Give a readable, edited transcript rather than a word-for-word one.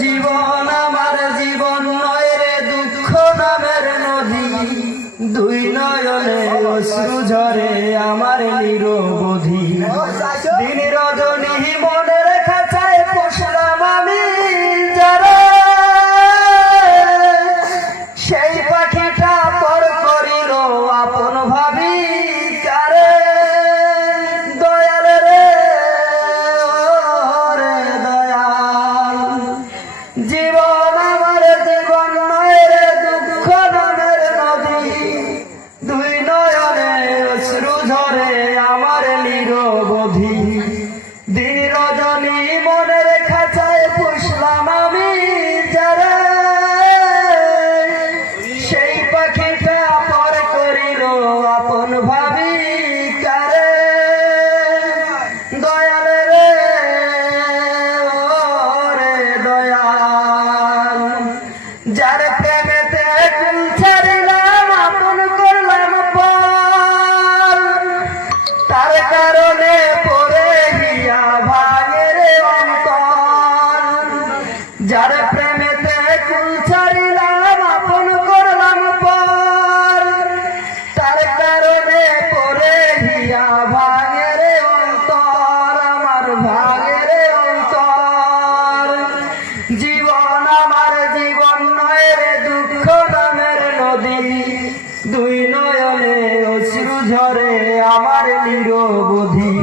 জীবন আমার জীবন নয় রে দুঃখ নামের নদী, দুই নয়নে অশ্রু ঝরে আমার নিরবধি। দিন রজনী মনের খাঁচায় পোষলাম আমি যারা, সেই পাখিটা পর করিল আপন ভাবি কারে। দয়াল রে রে দয়াল, জীবন আমার জীবন নয় রে দুঃখ নামের নদী, দুই নয়নে অশ্রু ঝরে আমার নিরবধি। দিন রজনী মনের খাঁচায় পুষলাম আমি যারা, সেই পাখিটা পর করিল আপন ভাবি কারে। দয়াল রে রে দয়াল, যার প্রেমেতে কুল ছাড়িলাম আপন করলাম পর, তার কারণে পরে গিয়া ভাঙে রে অন্তর। যার প্রেমেতে কুল ছাড়িলাম আপন করলাম পর, তার কারণে পরে গিয়া ভাঙে রে অন্তর, আমার ভাঙে রে অন্তর। জীবন আমার জীবন নয় রে দুঃখ নামের নদী, দুই নয়নে অশ্রু ঝরে আমার নিরবধি।